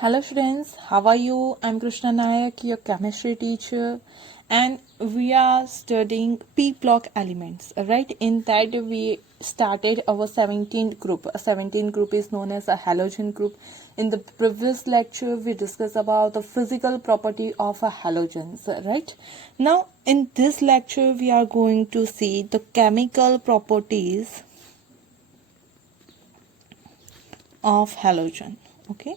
Hello friends, how are you? I'm Krishna Nayak, your chemistry teacher, and we are studying P block elements. Right? In that we started our 17th group. A 17th group is known as a halogen group. In the previous lecture, we discussed about the physical property of a halogens. Right? Now, in this lecture, we are going to see the chemical properties of halogen. Okay.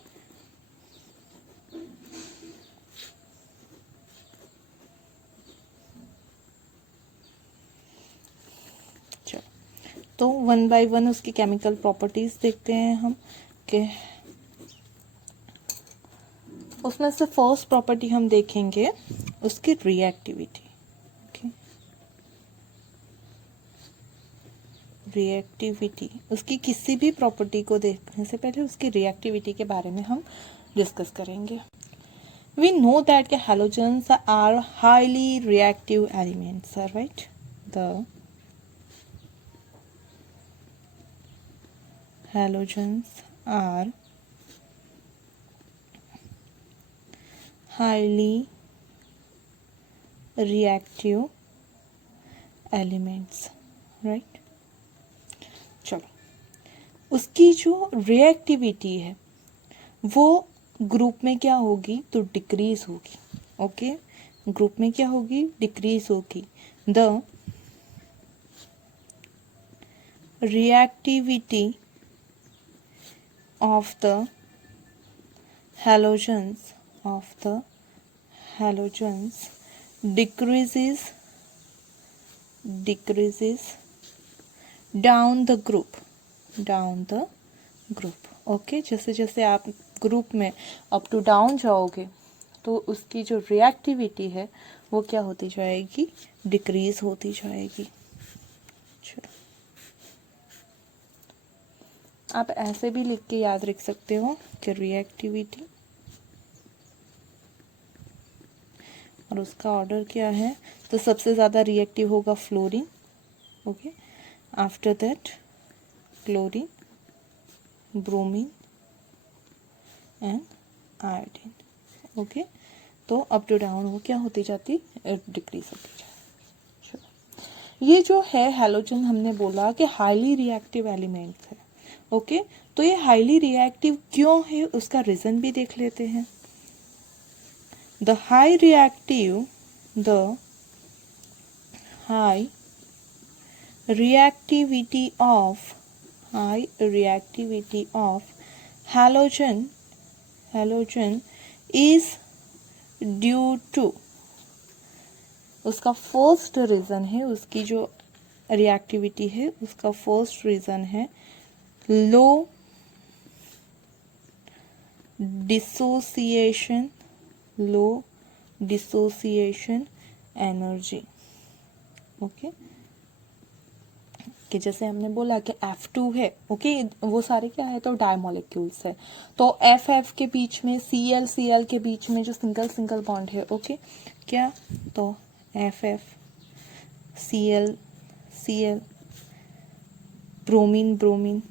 तो one by one उसकी chemical properties देखते हैं हम कि उसमें से first property हम देखेंगे उसकी रिएक्टिविटी। रिएक्टिविटी उसकी किसी भी प्रॉपर्टी को देखने से पहले उसकी रिएक्टिविटी के बारे में हम डिस्कस करेंगे। वी नो दैट के halogens are highly reactive elements, right? The halogens are highly reactive elements, right? चलो उसकी जो रिएक्टिविटी है वो ग्रुप में क्या होगी तो डिक्रीज होगी। ओके, ग्रुप में क्या होगी? डिक्रीज होगी। The reactivity of the halogens decreases down the group। Okay, जैसे जैसे आप ग्रुप में अप टू डाउन जाओगे तो उसकी जो रिएक्टिविटी है वो क्या होती जाएगी? डिक्रीज होती जाएगी। आप ऐसे भी लिख के याद रख सकते हो कि रिएक्टिविटी और उसका ऑर्डर क्या है। तो सबसे ज़्यादा रिएक्टिव होगा fluorine. Okay, after that chlorine, bromine and iodine. Okay, तो अप टू डाउन वो क्या होती जाती? डिक्रीज होती जाती। ये जो है हैलोजन हमने बोला कि हाईली रिएक्टिव एलिमेंट है। ओके, तो ये हाईली रिएक्टिव क्यों है उसका रीजन भी देख लेते हैं। The high reactivity of halogen is due to, उसका फर्स्ट रीजन है, उसकी जो रिएक्टिविटी है उसका फर्स्ट रीजन है लो डिसोसिएशन एनर्जी। ओके, कि जैसे हमने बोला कि F2 है। ओके, वो सारे क्या है तो डायमोलिक्यूल्स है। तो FF के बीच में Cl के बीच में जो सिंगल बॉन्ड है, ओके, क्या तो FF Cl ब्रोमीन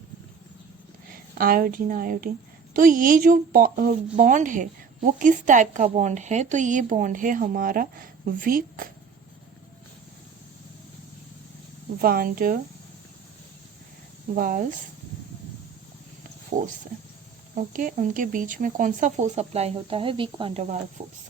आयोडीन। तो ये जो बॉन्ड है वो किस टाइप का बॉन्ड है? तो ये बॉन्ड है हमारा वीक वान डर वाल्स फोर्स है। ओके, उनके बीच में कौन सा फोर्स अप्लाई होता है? वीक वान डर वाल्स फोर्स।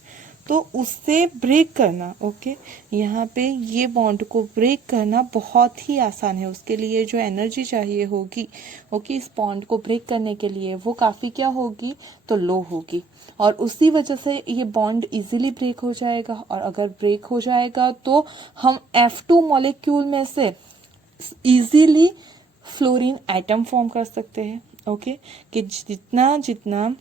तो उससे ब्रेक करना, ओके, यहाँ पे ये बॉन्ड को ब्रेक करना बहुत ही आसान है। उसके लिए जो एनर्जी चाहिए होगी, ओके, इस बॉन्ड को ब्रेक करने के लिए वो काफ़ी क्या होगी तो लो होगी। और उसी वजह से ये बॉन्ड इजीली ब्रेक हो जाएगा। और अगर ब्रेक हो जाएगा तो हम F2 मॉलिक्यूल में से इजीली फ्लोरीन एटम फॉर्म कर सकते हैं। ओके, कि जितना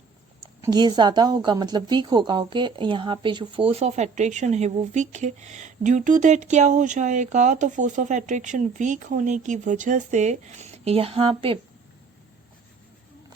ये ज़्यादा होगा मतलब वीक होगा। ओके, यहाँ पे जो फोर्स ऑफ एट्रैक्शन है वो वीक है। ड्यू टू दैट क्या हो जाएगा तो फोर्स ऑफ एट्रैक्शन वीक होने की वजह से यहाँ पे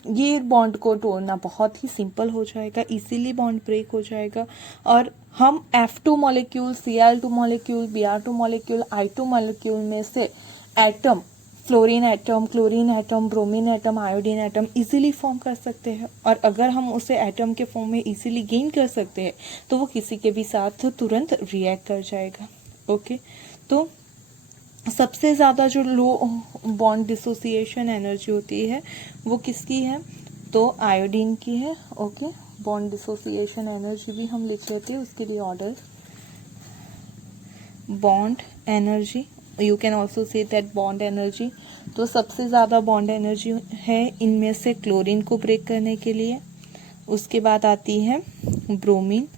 ये बॉन्ड को तोड़ना बहुत ही सिंपल हो जाएगा, इजीली बॉन्ड ब्रेक हो जाएगा। और हम F2 molecule, Cl2 molecule, Br2 molecule, I2 molecule में से atom fluorine atom, chlorine atom, bromine atom, iodine atom easily form कर सकते हैं। और अगर हम उसे एटम के फॉर्म में इजीली गेन कर सकते हैं तो वो किसी के भी साथ तुरंत रिएक्ट कर जाएगा। ओके, तो सबसे ज़्यादा जो लो बॉन्ड डिसोसिएशन एनर्जी होती है वो किसकी है, तो आयोडीन की है। ओके, बॉन्ड डिसोसिएशन एनर्जी भी हम लिख लेते हैं, उसके लिए order bond energy, you can also say that bond energy. तो सबसे ज़्यादा बॉन्ड एनर्जी है इनमें से क्लोरीन को ब्रेक करने के लिए, उसके बाद आती है ब्रोमीन,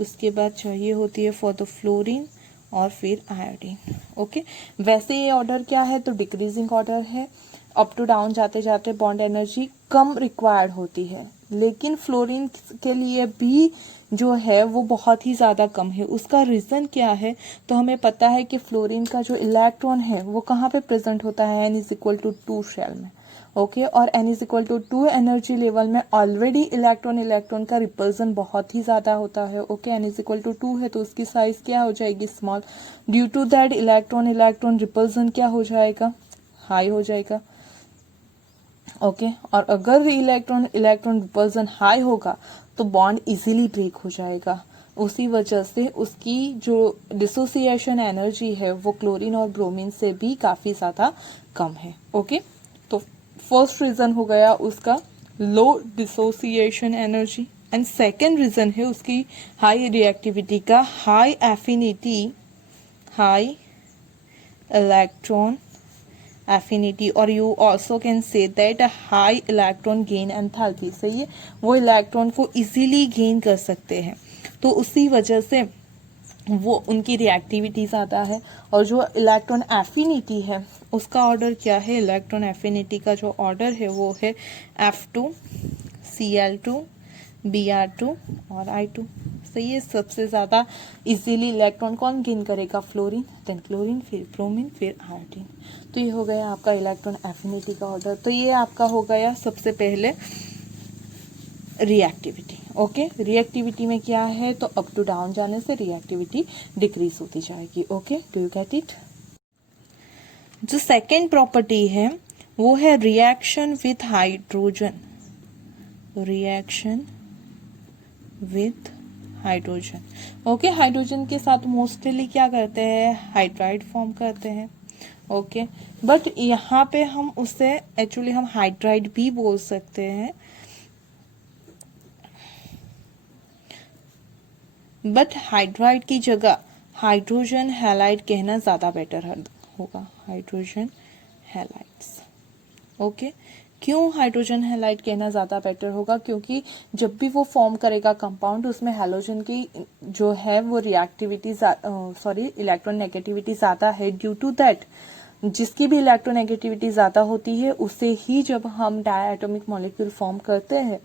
उसके बाद चाहिए होती है फॉर द फ्लोरीन, और फिर आयोडीन। ओके, वैसे ये ऑर्डर क्या है, तो डिक्रीजिंग ऑर्डर है, अप टू डाउन जाते जाते बॉन्ड एनर्जी कम रिक्वायर्ड होती है, लेकिन फ्लोरीन के लिए भी जो है वो बहुत ही ज़्यादा कम है। उसका रीज़न क्या है, तो हमें पता है कि फ्लोरीन का जो इलेक्ट्रॉन है वो कहाँ पे प्रेजेंट होता है, n=2 शेल में। ओके, और n=2 एनर्जी लेवल में ऑलरेडी इलेक्ट्रॉन का रिपल्सन बहुत ही ज़्यादा होता है। ओके, n=2 है तो उसकी साइज क्या हो जाएगी, small. Due to that electron repulsion क्या हो जाएगा, हाई हो जाएगा। ओके, और अगर इलेक्ट्रॉन रिपल्सन हाई होगा तो बॉन्ड इजीली ब्रेक हो जाएगा। उसी वजह से उसकी जो डिसोसिएशन एनर्जी है वो क्लोरीन और ब्रोमीन से भी काफी ज्यादा कम है। ओके, तो फर्स्ट रीजन हो गया उसका low dissociation energy, and second reason है उसकी हाई रिएक्टिविटी का, high affinity, high electron affinity, और you also can say that high electron gain enthalpy. सही है, वो इलेक्ट्रॉन को इजीली गेन कर सकते हैं, तो उसी वजह से वो उनकी रिएक्टिविटी ज़्यादा है। और जो इलेक्ट्रॉन एफिनिटी है उसका ऑर्डर क्या है, इलेक्ट्रॉन एफिनिटी का जो ऑर्डर है वो है F2 Cl2 Br2 और I2। सही है, सबसे ज़्यादा इजीली इलेक्ट्रॉन कौन गेन करेगा, फ्लोरीन, देन क्लोरीन, फिर ब्रोमीन, फिर आयोडीन। तो ये हो गया आपका इलेक्ट्रॉन एफिनिटी का ऑर्डर। तो ये आपका हो गया सबसे पहले रिएक्टिविटी। ओके, रिएक्टिविटी में क्या है, तो अप टू डाउन जाने से रिएक्टिविटी डिक्रीज होती जाएगी। Okay, do you get it. जो सेकेंड प्रॉपर्टी है वो है reaction with hydrogen, reaction with hydrogen. Okay, hydrogen के साथ मोस्टली क्या करते हैं, हाइड्राइड फॉर्म करते हैं। ओके, बट यहाँ पे हम उसे एक्चुअली हम हाइड्राइड भी बोल सकते हैं, बट हाइड्राइड की जगह हाइड्रोजन हैलाइड कहना ज्यादा बेटर होगा, हाइड्रोजन हैलाइड्स। ओके, क्यों हाइड्रोजन हैलाइड कहना ज्यादा बेटर होगा, क्योंकि जब भी वो फॉर्म करेगा कंपाउंड उसमें हैलोजन की जो है वो रिएक्टिविटी इलेक्ट्रॉन नेगेटिविटी ज्यादा है। ड्यू टू दैट जिसकी भी इलेक्ट्रोनेगेटिविटी ज्यादा होती है उसे ही जब हम डायटोमिक मॉलिक्यूल फॉर्म करते हैं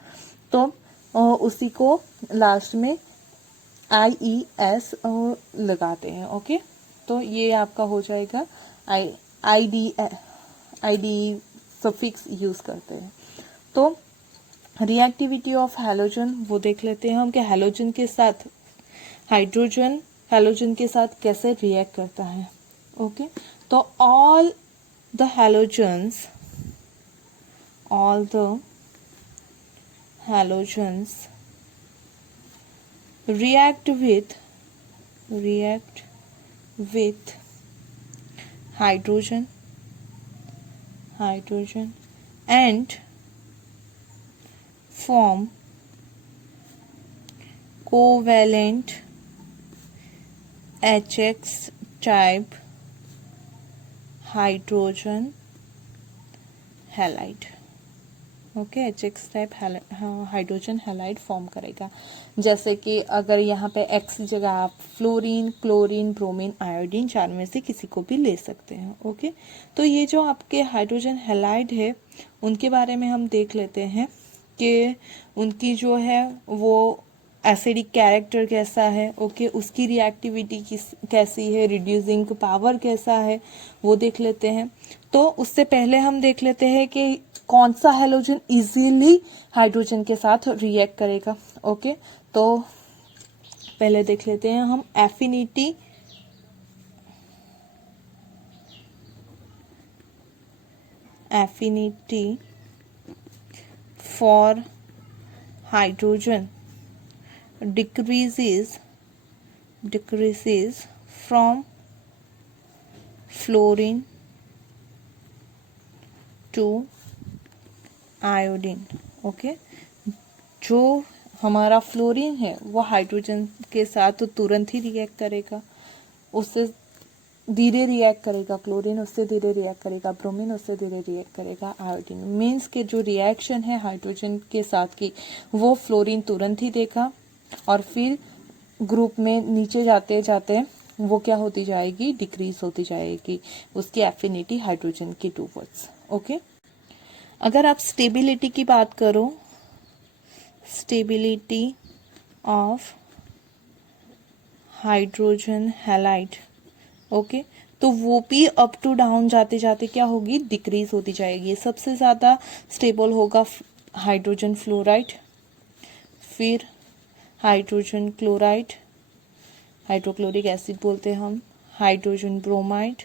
तो उसी को लास्ट में IES लगाते हैं। ओके, तो ये आपका हो जाएगा ID सफिक्स यूज करते हैं। तो रिएक्टिविटी ऑफ हैलोजन वो देख लेते हैं हम कि हैलोजन के साथ हाइड्रोजन हैलोजन के साथ कैसे रिएक्ट करता है। ओके, तो all the halogens react with hydrogen and form covalent HX type hydrogen halide. Okay, HX type hydrogen halide form करेगा। जैसे कि अगर यहाँ पे X की जगह आप फ्लोरीन, क्लोरीन, ब्रोमीन, आयोडीन चार में से किसी को भी ले सकते हैं। ओके, तो ये जो आपके हाइड्रोजन हैलाइड है उनके बारे में हम देख लेते हैं कि उनकी जो है वो एसिडिक कैरेक्टर कैसा है। ओके, उसकी रिएक्टिविटी कैसी है, रिड्यूसिंग पावर कैसा है, वो देख लेते हैं। तो उससे पहले हम देख लेते हैं कि कौन सा हैलोजन इजीली हाइड्रोजन के साथ रिएक्ट करेगा। ओके, तो पहले देख लेते हैं हम affinity for hydrogen decreases from fluorine to iodine. Okay, जो हमारा फ्लोरीन है वो हाइड्रोजन के साथ तो तुरंत ही रिएक्ट करेगा, उससे धीरे रिएक्ट करेगा क्लोरीन, उससे धीरे रिएक्ट करेगा ब्रोमीन, उससे धीरे रिएक्ट करेगा आयोडीन। मीन्स के जो रिएक्शन है हाइड्रोजन के साथ की वो फ्लोरीन तुरंत ही देगा और फिर ग्रुप में नीचे जाते जाते वो क्या होती जाएगी, डिक्रीज होती जाएगी उसकी एफिनिटी हाइड्रोजन की टूवर्ड्स। ओके, अगर आप स्टेबिलिटी की बात करो, stability of hydrogen halide, okay, तो वो भी अप टू डाउन जाते जाते क्या होगी, डिक्रीज होती जाएगी। सबसे ज़्यादा स्टेबल होगा हाइड्रोजन फ्लोराइड, फिर हाइड्रोजन क्लोराइड, हाइड्रोक्लोरिक एसिड बोलते हैं हम, हाइड्रोजन ब्रोमाइड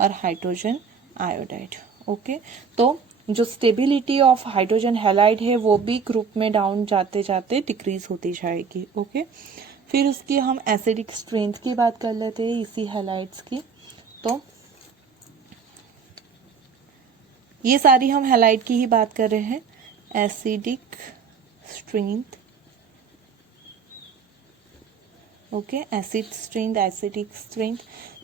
और हाइड्रोजन आयोडाइड। ओके, तो जो स्टेबिलिटी ऑफ हाइड्रोजन हैलाइड है वो भी ग्रुप में डाउन जाते जाते डिक्रीज होती जाएगी। ओके, फिर उसकी हम एसिडिक स्ट्रेंथ की बात कर लेते हैं इसी हैलाइड्स की। तो ये सारी हम हैलाइड की ही बात कर रहे हैं, acidic strength. Okay, acid strength, acidic strength.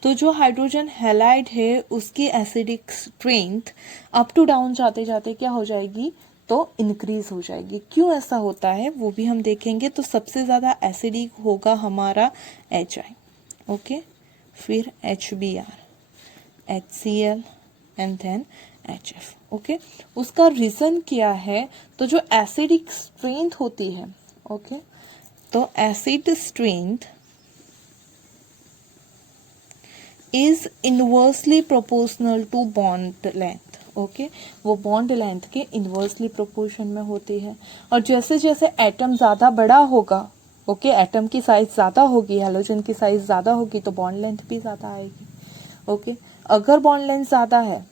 तो जो हाइड्रोजन हैलाइड है उसकी acidic strength up to down जाते जाते क्या हो जाएगी, तो इंक्रीज हो जाएगी। क्यों ऐसा होता है वो भी हम देखेंगे। तो सबसे ज़्यादा एसिडिक होगा हमारा HI, ओके, फिर HBr, HCl and then HF। Okay, उसका रीज़न क्या है, तो जो एसिडिक स्ट्रेंथ होती है, ओके, तो acid strength is inversely proportional to bond length. Okay, वो बॉन्ड लेंथ के इनवर्सली प्रोपोर्शन में होती है। और जैसे जैसे एटम ज़्यादा बड़ा होगा, ओके, एटम की साइज ज़्यादा होगी, हेलोजन की साइज ज़्यादा होगी तो बॉन्ड लेंथ भी ज़्यादा आएगी। ओके, अगर बॉन्ड लेंथ ज़्यादा है,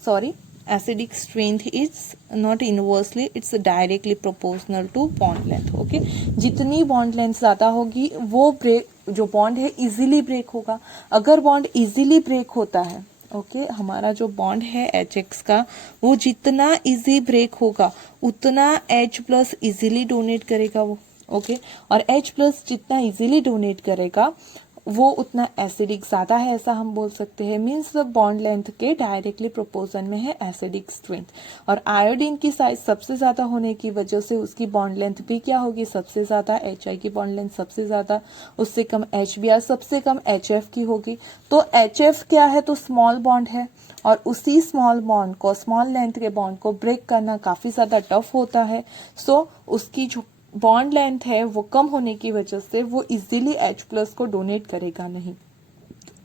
sorry, acidic strength is not inversely, it's directly proportional to bond length. Okay, जितनी बॉन्ड लेंथ ज़्यादा होगी वो ब्रेक, जो बॉन्ड है इजीली ब्रेक होगा। अगर बॉन्ड इजीली ब्रेक होता है, ओके, हमारा जो बॉन्ड है HX का वो जितना इजी ब्रेक होगा उतना H+ इजीली डोनेट करेगा वो। ओके, और H+ जितना इजीली डोनेट करेगा वो उतना एसिडिक ज़्यादा है, ऐसा हम बोल सकते हैं। मीन्स बॉन्ड लेंथ के डायरेक्टली प्रोपोर्शन में है एसिडिक स्ट्रेंथ। और आयोडीन की साइज सबसे ज़्यादा होने की वजह से उसकी बॉन्ड लेंथ भी क्या होगी, सबसे ज़्यादा। HI की बॉन्ड लेंथ सबसे ज़्यादा, उससे कम HBr, सबसे कम HF की होगी। तो HF क्या है, तो स्मॉल बॉन्ड है और उसी स्मॉल बॉन्ड को, स्मॉल लेंथ के बॉन्ड को ब्रेक करना काफ़ी ज़्यादा टफ होता है। सो उसकी जो बॉन्ड लेंथ है वो कम होने की वजह से वो इजीली H+ को डोनेट करेगा नहीं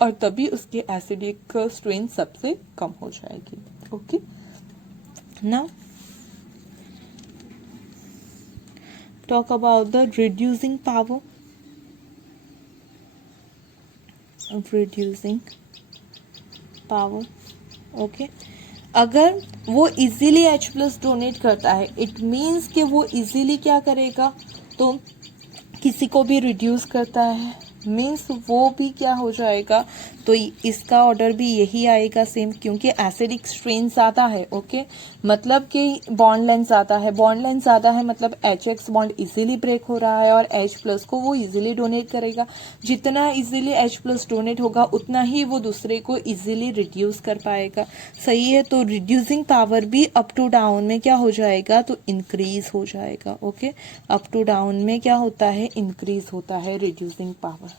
और तभी उसकी एसिडिक स्ट्रेंथ सबसे कम हो जाएगी। Okay, now talk about the reducing power. Reducing power, okay, अगर वो इजीली H+ डोनेट करता है, इट मीन्स कि वो इजीली क्या करेगा, तो किसी को भी रिड्यूस करता है, मीन्स वो भी क्या हो जाएगा, तो इसका ऑर्डर भी यही आएगा सेम, क्योंकि एसिडिक स्ट्रेंथ ज़्यादा है। ओके, मतलब कि बॉन्ड लेंथ ज़्यादा है, बॉन्ड लेंथ ज़्यादा है मतलब HX बॉन्ड इजीली ब्रेक हो रहा है और H+ को वो इजीली डोनेट करेगा। जितना इजीली H+ डोनेट होगा उतना ही वो दूसरे को इजीली रिड्यूस कर पाएगा। सही है, तो रिड्यूसिंग पावर भी अप टू डाउन में क्या हो जाएगा, तो इंक्रीज हो जाएगा। ओके, अप टू डाउन में क्या होता है, इंक्रीज होता है रिड्यूसिंग पावर।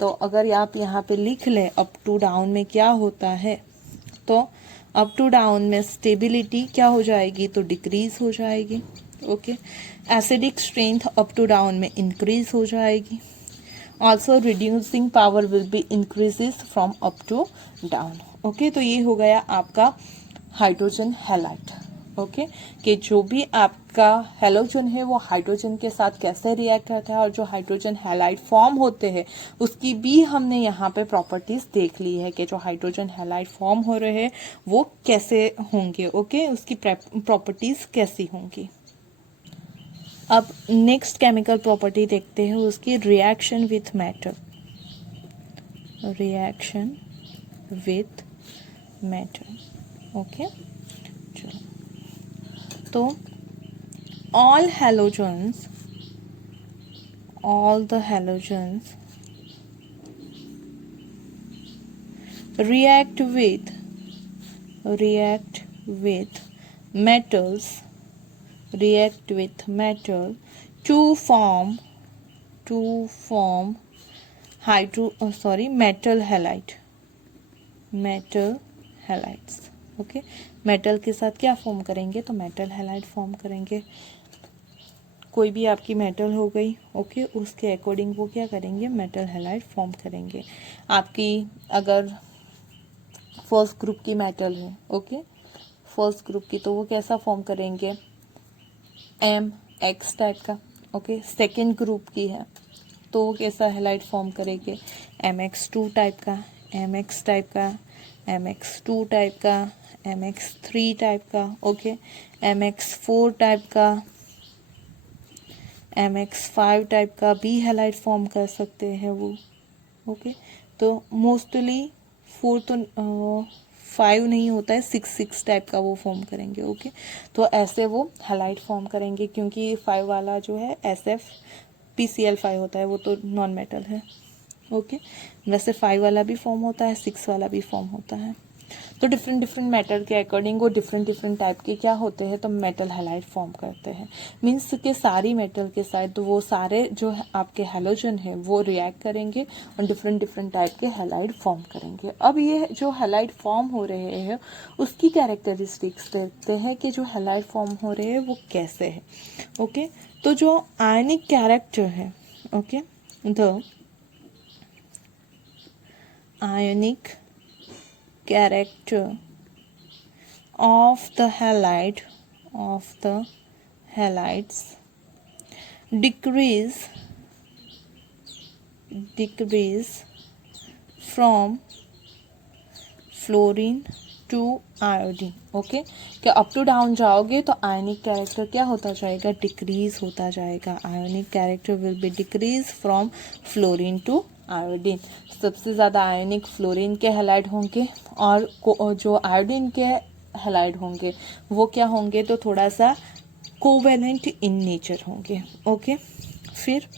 तो अगर आप यहाँ पे लिख लें अप टू डाउन में क्या होता है, तो अप टू डाउन में स्टेबिलिटी क्या हो जाएगी, तो डिक्रीज हो जाएगी। Okay, acidic strength up to down में इंक्रीज हो जाएगी। Also reducing power will be increases from up to down. Okay, तो ये हो गया आपका हाइड्रोजन हैलाइड। ओके, कि जो भी आपका का हैलोजन है वो हाइड्रोजन के साथ कैसे रिएक्ट करता है, और जो हाइड्रोजन हैलाइड फॉर्म होते हैं उसकी भी हमने यहाँ पे प्रॉपर्टीज देख ली है कि जो हाइड्रोजन हैलाइड फॉर्म हो रहे हैं वो कैसे होंगे, ओके, उसकी प्रॉपर्टीज कैसी होंगी। अब नेक्स्ट केमिकल प्रॉपर्टी देखते हैं उसकी, reaction with metal, reaction with metal, okay. चलो, तो all halogens, all the halogens react with metals, react with metal to form metal halide, metal halides, okay. Metal के साथ क्या फॉर्म करेंगे, तो मेटल हैलाइड फॉर्म करेंगे। कोई भी आपकी मेटल हो गई, ओके, उसके अकॉर्डिंग वो क्या करेंगे, मेटल हैलाइड फॉर्म करेंगे। आपकी अगर फर्स्ट ग्रुप की मेटल है, ओके, फर्स्ट ग्रुप की, तो वो कैसा फॉर्म करेंगे, MX टाइप का, ओके। सेकेंड ग्रुप की है तो वो कैसा हैलाइड फॉर्म करेंगे, MX2 टाइप का, MX टाइप का, MX2 टाइप का, MX3 टाइप का, ओके, MX4 टाइप का, MX5 टाइप का भी हैलाइड फॉर्म कर सकते हैं वो, ओके। तो मोस्टली 4 तो 5 नहीं होता है, 6 टाइप का वो फॉर्म करेंगे, ओके। तो ऐसे वो हैलाइड फॉर्म करेंगे, क्योंकि 5 वाला जो है SFPCl5 होता है, वो तो नॉन मेटल है, ओके। वैसे 5 वाला भी फॉर्म होता है, 6 वाला भी फॉर्म होता है। तो डिफरेंट डिफरेंट मेटल के अकॉर्डिंग वो डिफरेंट डिफरेंट टाइप के क्या होते हैं, तो मेटल हैलाइड फॉर्म करते हैं। मीन्स के सारी मेटल के साथ तो वो सारे जो आपके हैलोजन है वो रिएक्ट करेंगे और डिफरेंट डिफरेंट टाइप के हैलाइड फॉर्म करेंगे। अब ये जो हैलाइड फॉर्म हो रहे हैं उसकी कैरेक्टरिस्टिक्स देखते हैं कि जो हैलाइड फॉर्म हो रहे हैं वो कैसे है, ओके। तो जो आयनिक कैरेक्टर है, okay, the ionic character of the halides decrease from fluorine to iodine, okay. क्या अप टू डाउन जाओगे तो आयनिक कैरेक्टर क्या होता जाएगा, डिक्रीज होता जाएगा। Ionic character will be decrease from fluorine to iodine. सबसे ज़्यादा आयोनिक फ्लोरीन के हैलाइड होंगे और जो आयोडीन के हैलाइड होंगे वो क्या होंगे, तो थोड़ा सा कोवेलेंट इन नेचर होंगे, ओके। फिर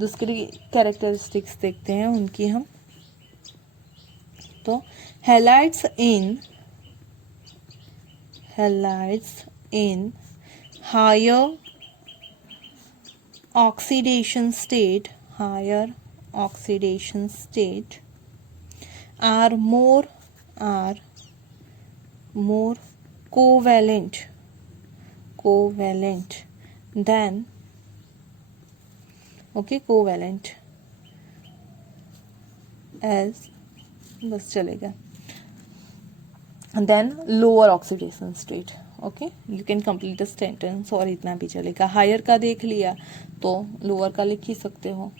दूसरी कैरेक्टरिस्टिक्स देखते हैं उनकी हम। तो halides in higher oxidation state are more covalent than, okay, covalent as, बस चलेगा, then lower oxidation state, okay. You can complete the sentence और इतना भी चलेगा। हायर का देख लिया तो लोअर का लिख ही सकते हो,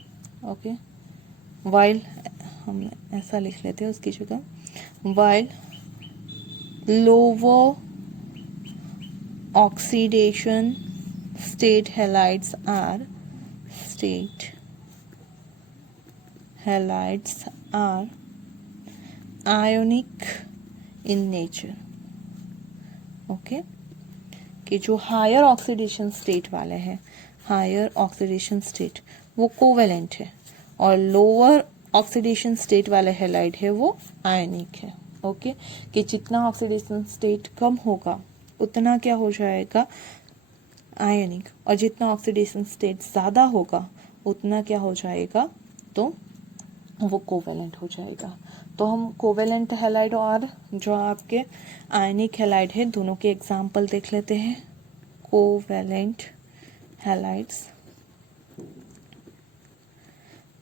ओके। वाइल हम ऐसा लिख लेते हैं उसकी जगह, while lower oxidation state halides are ionic in nature, okay. कि जो हायर ऑक्सीडेशन स्टेट वाले हैं, हायर ऑक्सीडेशन स्टेट वो कोवेलेंट है और लोअर ऑक्सीडेशन स्टेट वाले हैलाइड है वो आयनिक है, ओके। कि जितना ऑक्सीडेशन स्टेट कम होगा उतना क्या हो जाएगा, आयनिक, और जितना ऑक्सीडेशन स्टेट ज़्यादा होगा उतना क्या हो जाएगा, तो वो कोवेलेंट हो जाएगा। तो हम कोवेलेंट हैलाइड और जो आपके आयनिक हैलाइड है दोनों के एग्जाम्पल देख लेते हैं। कोवेलेंट हैलाइड्स,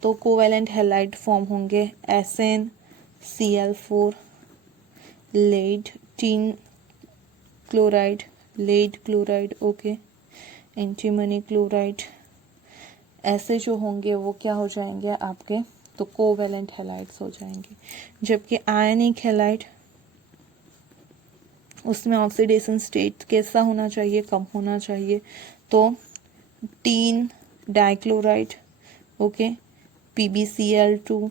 तो कोवेलेंट हैलाइड फॉर्म होंगे SnCl4, lead tin chloride, lead chloride, okay. Antimony chloride, ऐसे जो होंगे वो क्या हो जाएंगे आपके, तो कोवेलेंट हैलाइड्स हो जाएंगे। जबकि आयनिक हैलाइड, उसमें ऑक्सीडेशन स्टेट कैसा होना चाहिए, कम होना चाहिए, तो tin dichloride, okay, PbCl2,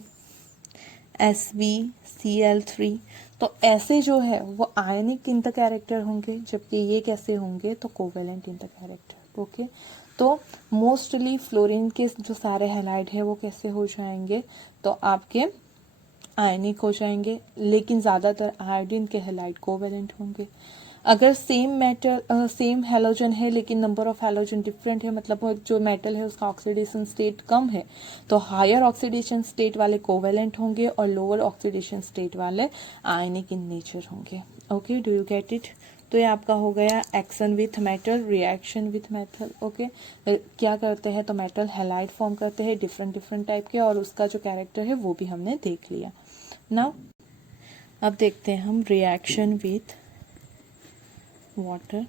SbCl3, तो ऐसे जो है वो आयनिक इन द कैरेक्टर होंगे, जबकि ये कैसे होंगे, तो covalent in the character, okay. तो मोस्टली फ्लोरीन के जो सारे हैलाइड है वो कैसे हो जाएंगे, तो आपके आयनिक हो जाएंगे, लेकिन ज़्यादातर आयोडीन के हैलाइड कोवेलेंट होंगे। अगर सेम मेटल सेम हैलोजन है लेकिन नंबर ऑफ हैलोजन डिफरेंट है, मतलब जो मेटल है उसका ऑक्सीडेशन स्टेट कम है, तो हायर ऑक्सीडेशन स्टेट वाले कोवेलेंट होंगे और लोअर ऑक्सीडेशन स्टेट वाले आयनिक इन नेचर होंगे। Okay, do you get it? तो ये आपका हो गया action with metal, reaction with metal. Okay, क्या करते हैं, तो मेटल हैलाइड फॉर्म करते हैं डिफरेंट डिफरेंट टाइप के, और उसका जो कैरेक्टर है वो भी हमने देख लिया। नाउ अब देखते हैं हम रिएक्शन विथ वाटर।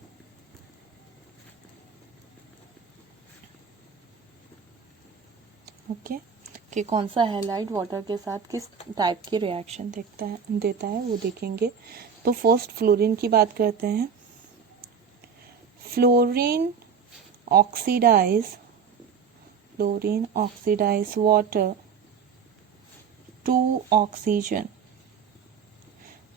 ओके, कि कौन सा हैलाइड वाटर के साथ किस टाइप की रिएक्शन देता है वो देखेंगे। तो फर्स्ट फ्लोरीन की बात करते हैं। Fluorine oxidise water to oxygen.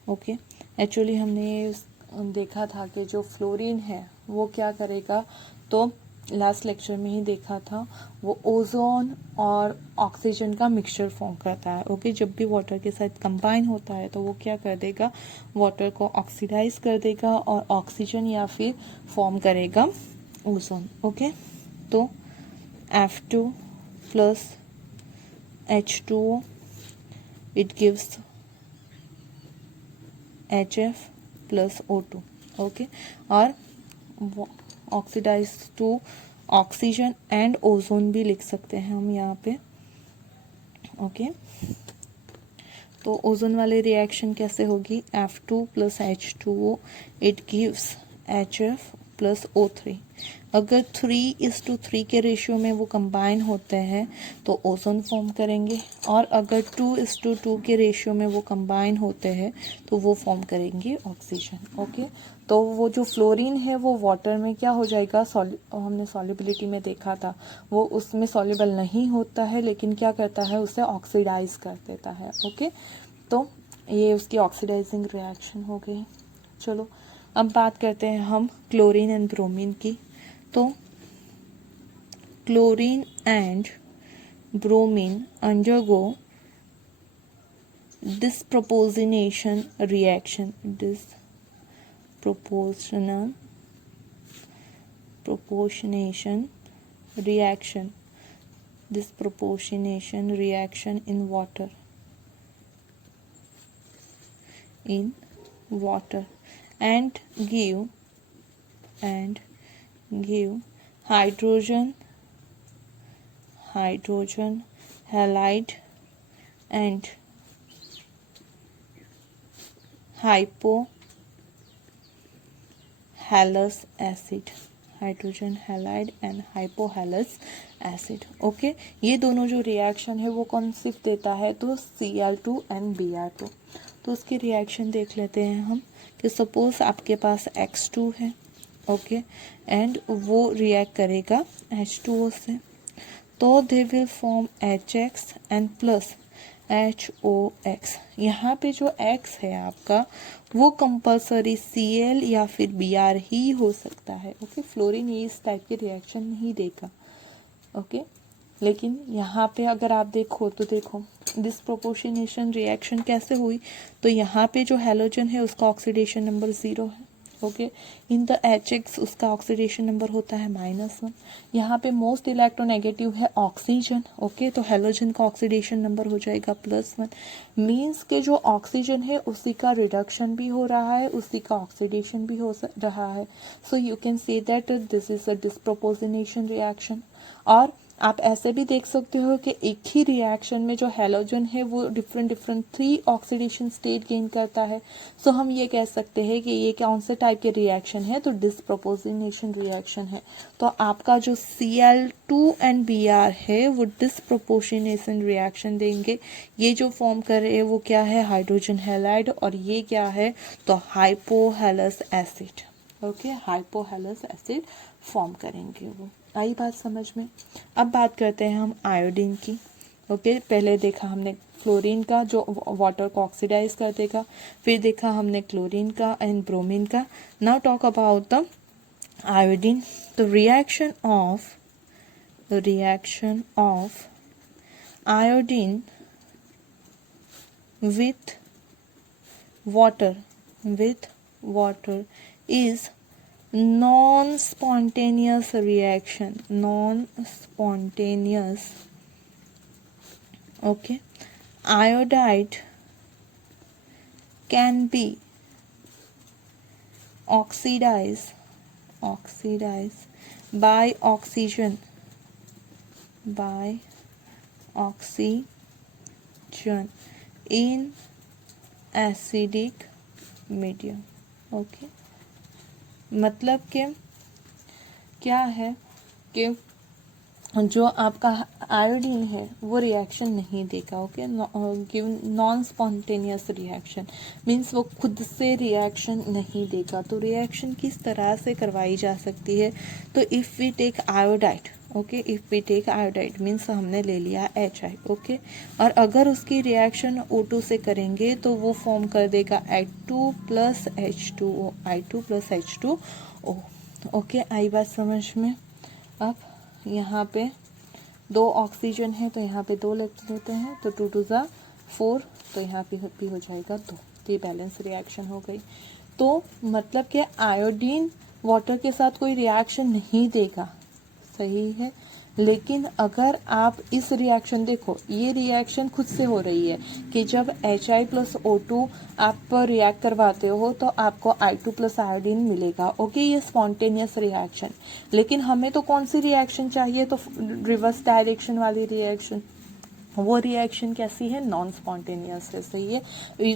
Okay, actually हमने ये देखा था कि जो फ्लोरीन है वो क्या करेगा, तो लास्ट लेक्चर में ही देखा था, वो ओजोन और ऑक्सीजन का मिक्सचर फॉर्म करता है। ओके, जब भी वाटर के साथ कंबाइन होता है तो वो क्या कर देगा, वाटर को ऑक्सीडाइज कर देगा और ऑक्सीजन या फिर फॉर्म करेगा ओजोन। ओके, तो F2 plus H2O, it gives HF plus O2। Okay, और oxidize to oxygen and ozone भी लिख सकते हैं हम यहाँ पे। ओके, तो ओजोन वाले रिएक्शन कैसे होगी, F2 plus H2O, it gives HF plus O3। अगर 3:3 के रेशियो में वो कंबाइन होते हैं तो ओजोन फॉर्म करेंगे, और अगर 2:2 के रेशियो में वो कंबाइन होते हैं तो वो फॉर्म करेंगे ऑक्सीजन। ओके, तो वो जो फ्लोरीन है वो वाटर में क्या हो जाएगा, हमने सॉल्युबिलिटी में देखा था, वो उसमें सॉल्युबल नहीं होता है, लेकिन क्या करता है, उसे ऑक्सीडाइज कर देता है। ओके, तो ये उसकी ऑक्सीडाइजिंग रिएक्शन हो गई। चलो अब बात करते हैं हम क्लोरीन एंड ब्रोमीन की। तो chlorine and bromine undergo disproportionation reaction, disproportionation reaction in water and give hydrogen halide and hypohalous acid, hydrogen halide and hypohalous acid. Okay, ये दोनों जो रिएक्शन है वो कौन सी देता है, तो Cl2 एंड Br2। तो उसकी रिएक्शन देख लेते हैं हम, कि सपोज आपके पास X2 है, ओके, एंड वो रिएक्ट करेगा H2O से, तो they will form HX and plus HOX। यहाँ पे जो X है आपका वो कंपलसरी Cl या फिर Br ही हो सकता है। ओके, फ्लोरीन ये इस टाइप की रिएक्शन नहीं देगा। ओके, लेकिन यहाँ पे अगर आप देखो तो देखो डिस्प्रोपोर्शनेशन रिएक्शन कैसे हुई, तो यहाँ पे जो हैलोजन है उसका ऑक्सीडेशन नंबर 0 है। ओके, इन द HX उसका ऑक्सीडेशन नंबर होता है -1। यहाँ पे मोस्ट इलेक्ट्रोनेगेटिव है ऑक्सीजन। ओके, तो हैलोजन का ऑक्सीडेशन नंबर हो जाएगा +1। मीन्स के जो ऑक्सीजन है उसी का रिडक्शन भी हो रहा है, उसी का ऑक्सीडेशन भी हो रहा है। So you can say that this is a disproportionation reaction. और आप ऐसे भी देख सकते हो कि एक ही रिएक्शन में जो हैलोजन है वो different different 3 oxidation state gain करता है। सो हम ये कह सकते हैं कि ये कौन से टाइप के रिएक्शन है, तो डिस्प्रोपोर्शनेशन रिएक्शन है। तो आपका जो Cl2 एंड Br है वो डिस्प्रोपोर्शनेशन रिएक्शन देंगे। ये जो फॉर्म कर रहे हैं वो क्या है, हाइड्रोजन हैलाइड, और ये क्या है, तो hypohalous acid. Okay, hypohalous acid form करेंगे वो। आई बात समझ में। अब बात करते हैं हम आयोडीन की। ओके, पहले देखा हमने फ्लोरीन का जो वाटर को ऑक्सीडाइज कर देगा, फिर देखा हमने क्लोरीन का एंड ब्रोमीन का। Now talk about the iodine. The reaction of iodine with water is non-spontaneous reaction, non-spontaneous. Okay, iodide can be oxidized by oxygen in acidic medium. Okay, मतलब कि क्या है कि जो आपका आयोडीन है वो रिएक्शन नहीं देगा। Okay, non spontaneous reaction means वो खुद से रिएक्शन नहीं देगा। तो रिएक्शन किस तरह से करवाई जा सकती है, तो if we take iodide, okay, if we take iodide means हमने ले लिया HI, ओके, और अगर उसकी रिएक्शन O2 से करेंगे तो वो फॉर्म कर देगा I2 plus H2O, I2 plus H2O। Okay, आई बात समझ में। अब यहाँ पे 2 ऑक्सीजन है तो यहाँ पे 2 लेते होते हैं, तो 2 2 4, तो यहाँ पे भी हो जाएगा 2। तो ये बैलेंस रिएक्शन हो गई। तो मतलब कि आयोडीन वाटर के साथ कोई रिएक्शन नहीं देगा, सही है। लेकिन अगर आप इस रिएक्शन देखो, ये रिएक्शन खुद से हो रही है कि जब HI प्लस O2 आप रिएक्ट करवाते हो तो आपको I2 प्लस आयोडीन मिलेगा। ओके, ये स्पॉन्टेनियस रिएक्शन। लेकिन हमें तो कौन सी रिएक्शन चाहिए, तो रिवर्स डायरेक्शन वाली रिएक्शन। वो रिएक्शन कैसी है, नॉन स्पॉन्टेनियस है, सही है।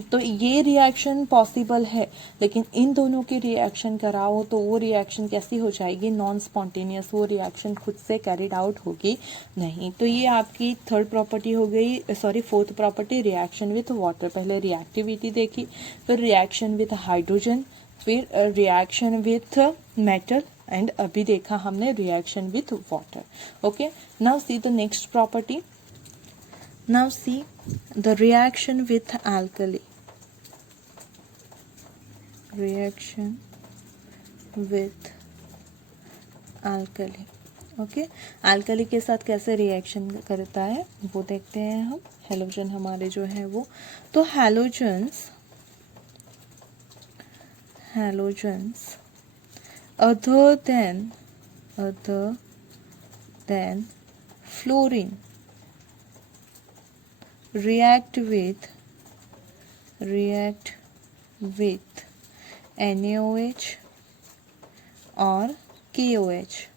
तो ये रिएक्शन पॉसिबल है, लेकिन इन दोनों की रिएक्शन कराओ तो वो रिएक्शन कैसी हो जाएगी, नॉन स्पॉन्टेनियस। वो रिएक्शन खुद से कैरिड आउट होगी नहीं। तो ये आपकी थर्ड प्रॉपर्टी हो गई, sorry fourth property, reaction with water. पहले रिएक्टिविटी देखी, फिर रिएक्शन विथ हाइड्रोजन, फिर रिएक्शन विथ मेटल, एंड अभी देखा हमने reaction with water. Okay, now see the next property. Now see the reaction with alkali. Reaction with alkali. Okay, alkali के साथ कैसे रिएक्शन करता है वो देखते हैं हम। हेलोजन हमारे जो है वो, तो halogens other than fluorine react with NaOH or KOH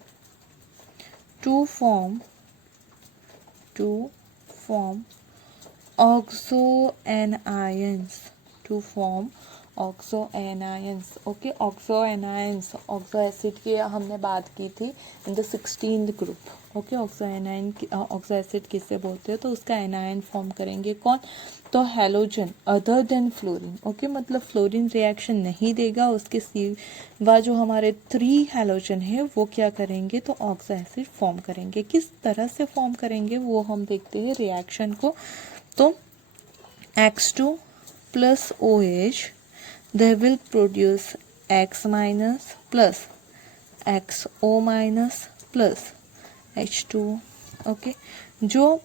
to form oxoanions, okay, oxoanions, oxo acid की हमने बात की थी in the 16th group. Okay, oxo acid किससे बोलते हैं, तो उसका एनायन फॉर्म करेंगे कौन, तो halogen other than fluorine. Okay, मतलब फ्लोरीन रिएक्शन नहीं देगा, उसके सिवा जो हमारे 3 हेलोजन है वो क्या करेंगे, तो ऑक्सो एसिड फॉर्म करेंगे। किस तरह से फॉर्म करेंगे वो हम देखते हैं रिएक्शन को। तो X2 plus OH, they will produce X minus plus XO minus plus H2O। Okay, जो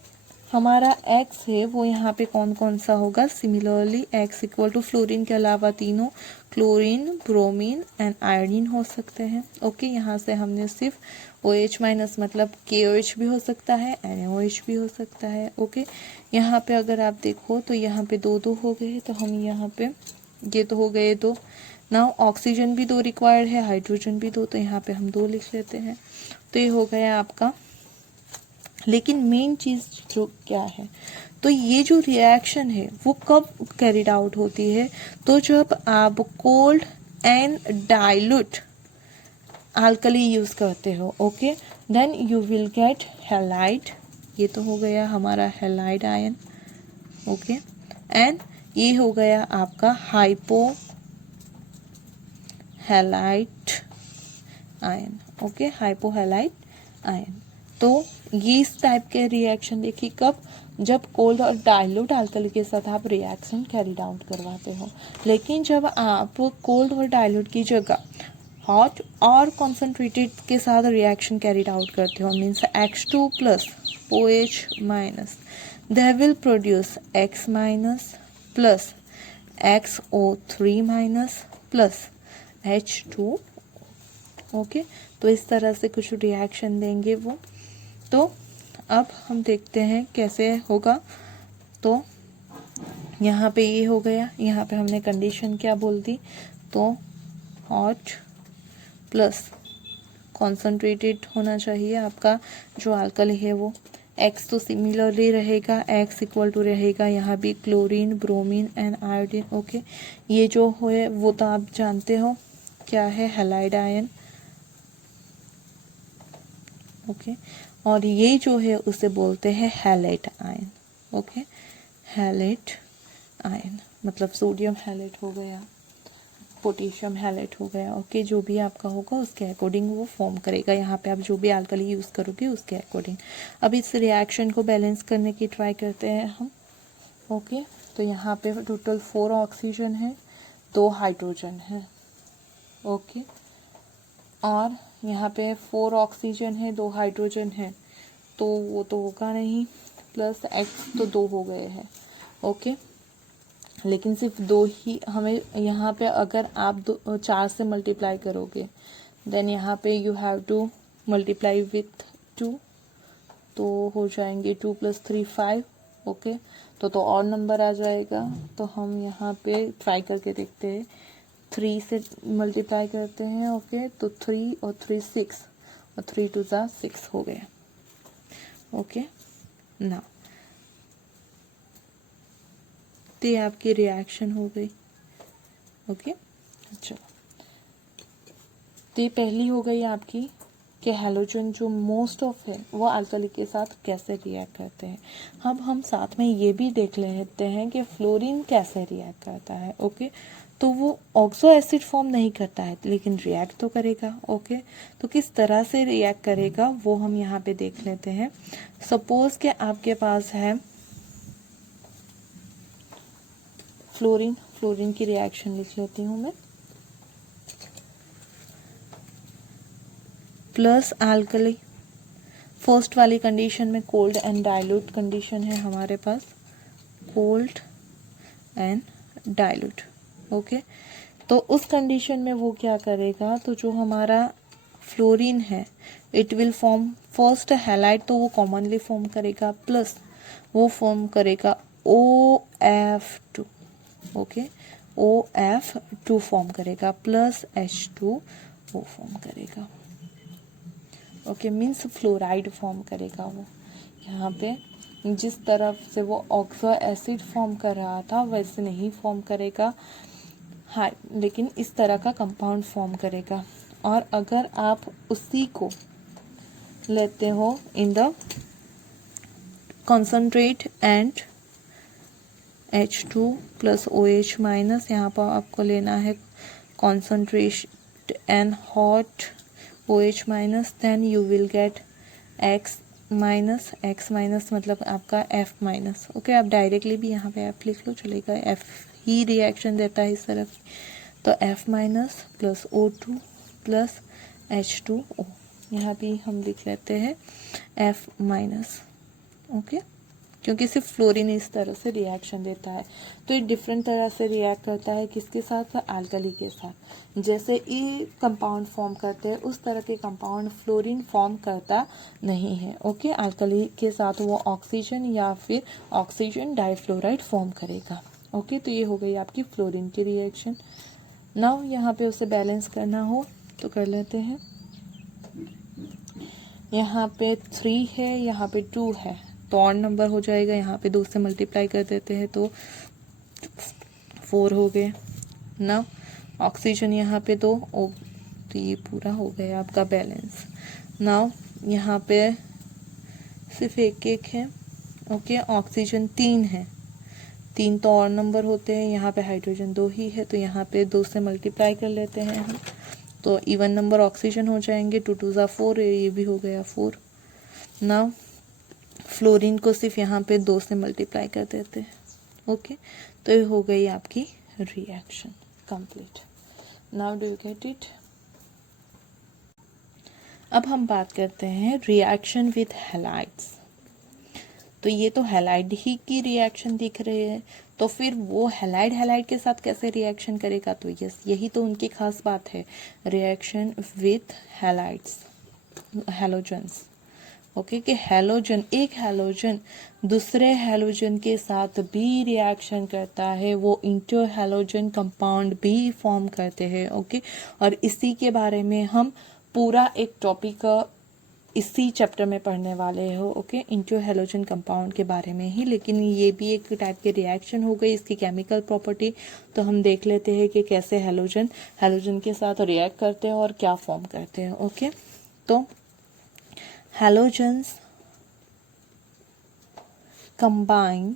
हमारा X है वो यहाँ पे कौन कौन सा होगा, similarly X equal to fluorine के अलावा तीनों क्लोरीन, ब्रोमीन एंड आयोडीन हो सकते हैं। ओके, यहाँ से हमने सिर्फ OH माइनस मतलब KOH भी हो सकता है, NaOH भी हो सकता है। ओके, यहाँ पे अगर आप देखो तो यहाँ पे 2 हो गए, तो हम यहाँ पे ये तो हो गए 2। नाउ ऑक्सीजन भी 2 रिक्वायर्ड है, हाइड्रोजन भी 2, तो यहाँ पे हम 2 लिख लेते हैं। तो ये हो गया आपका लेकिन मेन चीज़ जो क्या है, तो ये जो रिएक्शन है वो कब कैरिड आउट होती है, तो जब आप cold and dilute alkali use करते हो, okay, then you will get halide, ये तो हो गया हमारा हैलाइड आयन, ओके, एंड ये हो गया आपका hypo halide ion, okay, hypo halide ion. तो ये इस टाइप के रिएक्शन देखिए कब, जब कोल्ड और डाइल्यूट अल्कली के साथ आप रिएक्शन कैरिड आउट करवाते हो। लेकिन जब आप कोल्ड और डाइल्यूट की जगह हॉट और कॉन्सेंट्रेटेड के साथ रिएक्शन कैरिड आउट करते हो, means X2 plus OH minus, they will produce X minus plus XO3 minus plus H2, okay. तो इस तरह से कुछ रिएक्शन देंगे वो। तो अब हम देखते हैं कैसे होगा। तो यहाँ पे ये हो गया, यहाँ पे हमने कंडीशन क्या बोल दी, तो हॉट प्लस कॉन्सेंट्रेटेड होना चाहिए आपका जो अल्कली है वो। X तो सिमिलरली रहेगा, X इक्वल टू रहेगा यहाँ भी chlorine, bromine and iodine, okay. ये जो है वो तो आप जानते हो क्या है, हैलाइड आयन, ओके। और ये जो है उसे बोलते हैं halate ion, okay, halate ion, मतलब सोडियम हैलेट हो गया, पोटेशियम हैलेट हो गया, ओके। जो भी आपका होगा उसके अकॉर्डिंग वो फॉर्म करेगा, यहाँ पे आप जो भी अल्कली यूज़ करोगे उसके अकॉर्डिंग। अब इस रिएक्शन को बैलेंस करने की ट्राई करते हैं हम, ओके। तो यहाँ पे टोटल 4 ऑक्सीजन है, 2 हाइड्रोजन है, ओके, और यहाँ पे 4 ऑक्सीजन है, 2 हाइड्रोजन है, तो वो तो होगा नहीं, प्लस X तो 2 हो गए हैं, ओके। लेकिन सिर्फ 2 ही हमें यहाँ पे, अगर आप 4 से मल्टीप्लाई करोगे देन यहाँ पे you have to multiply with 2, तो हो जाएंगे 2 + 3 5, ओके। तो और नंबर आ जाएगा। तो हम यहाँ पे ट्राई करके देखते हैं, 3 से मल्टीप्लाई करते हैं, ओके। तो 3 और 3 6, और 3 2 ज़ा 6 हो गया, ओके ना। तो ये आपकी रिएक्शन हो गई, ओके। चलो, तो ये पहली हो गई आपकी कि हैलोजन जो मोस्ट ऑफ है वो अल्कली के साथ कैसे रिएक्ट करते हैं। अब हम साथ में ये भी देख लेते हैं कि फ्लोरीन कैसे रिएक्ट करता है, ओके। तो वो ऑक्सो एसिड फॉर्म नहीं करता है लेकिन रिएक्ट तो करेगा, ओके। तो किस तरह से रिएक्ट करेगा वो हम यहाँ पे देख लेते हैं। सपोज कि आपके पास है फ्लोरीन, फ्लोरीन की रिएक्शन लिख लेती हूँ मैं, प्लस अल्कली। फर्स्ट वाली कंडीशन में कोल्ड एंड डाइल्यूट कंडीशन है हमारे पास, कोल्ड एंड डाइल्यूट, ओके। तो उस कंडीशन में वो क्या करेगा, तो जो हमारा फ्लोरीन है it will form first halide, तो वो कॉमनली फॉर्म करेगा, प्लस वो फॉर्म करेगा OF2, ओके, OF2 फॉर्म करेगा, प्लस H2 वो फॉर्म करेगा, ओके। मीन्स फ्लोराइड फॉर्म करेगा वो। यहाँ पे जिस तरफ से वो ऑक्सो एसिड फॉर्म कर रहा था वैसे नहीं फॉर्म करेगा, हाँ, लेकिन इस तरह का कंपाउंड फॉर्म करेगा। और अगर आप उसी को लेते हो in the concentrate and H2 + OH minus, यहाँ पर आपको लेना है concentrate and hot OH minus, then you will get X minus, X minus मतलब आपका F माइनस, ओके। आप डायरेक्टली भी यहाँ पे F लिख लो चलेगा, F ही रिएक्शन देता है इस तरफ। तो F minus plus O2 plus H2O, यहाँ भी हम लिख लेते हैं F माइनस, ओके, क्योंकि सिर्फ फ्लोरीन इस तरह से रिएक्शन देता है। तो ये डिफरेंट तरह से रिएक्ट करता है, किसके साथ, अल्कली के साथ। जैसे ये कंपाउंड फॉर्म करते हैं उस तरह के कंपाउंड फ्लोरीन फॉर्म करता नहीं है, ओके। अल्कली के साथ वो ऑक्सीजन या फिर ऑक्सीजन डाइफ्लोराइड फॉर्म करेगा, ओके। तो ये हो गई आपकी फ्लोरीन की रिएक्शन। नाउ यहाँ पे उसे बैलेंस करना हो तो कर लेते हैं। यहाँ पे 3 है, यहाँ पे 2 है, तो ऑड नंबर हो जाएगा। यहाँ पे 2 से मल्टीप्लाई कर देते हैं तो 4 हो गए ना। ऑक्सीजन यहाँ पे 2 तो ये पूरा हो गया आपका बैलेंस। नाउ यहाँ पे सिर्फ एक है। ओके, ऑक्सीजन 3 है, 3 तो और नंबर होते हैं। यहाँ पे हाइड्रोजन 2 ही है, तो यहाँ पे 2 से मल्टीप्लाई कर लेते हैं हम, तो इवन नंबर ऑक्सीजन हो जाएंगे। 2 2 ज़ा 4, ये भी हो गया 4। नाउ फ्लोरीन को सिर्फ यहाँ पे 2 से मल्टीप्लाई कर देते हैं। ओके, तो ये हो गई आपकी reaction complete. Now do you get it. अब हम बात करते हैं रिएक्शन विथ हैलाइड्स। तो ये तो हैलाइड ही की रिएक्शन दिख रही है, तो फिर वो हैलाइड के साथ कैसे रिएक्शन करेगा, तो यस यही तो उनकी खास बात है, reaction with halides, halogens. Okay, कि हैलोजन, एक हैलोजन दूसरे हैलोजन के साथ भी रिएक्शन करता है, वो इंटर हैलोजन कंपाउंड भी फॉर्म करते हैं। ओके, और इसी के बारे में हम पूरा एक टॉपिक इसी चैप्टर में पढ़ने वाले हो। ओके, इंटर हैलोजन कंपाउंड के बारे में ही, लेकिन ये भी एक टाइप की रिएक्शन हो गई, इसकी केमिकल प्रॉपर्टी। तो हम देख लेते हैं कि कैसे हैलोजन के साथ रिएक्ट करते हैं और क्या फॉर्म करते हैं। ओके, तो halogens combine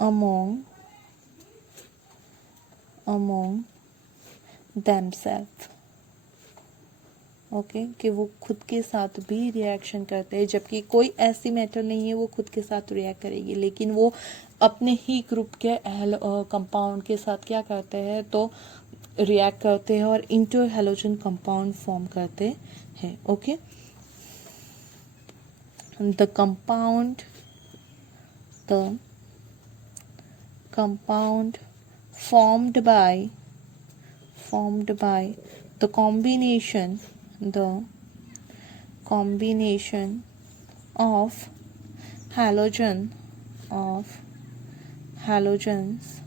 among themselves। Okay, कि वो खुद के साथ भी रिएक्शन करते हैं, जबकि कोई ऐसी मैटर नहीं है वो खुद के साथ रिएक्ट करेगी, लेकिन वो अपने ही ग्रुप के कंपाउंड के साथ क्या करते हैं, तो रिएक्ट करते हैं और इंटर हैलोजन कंपाउंड फॉर्म करते हैं। Okay, the compound formed by the combination of halogens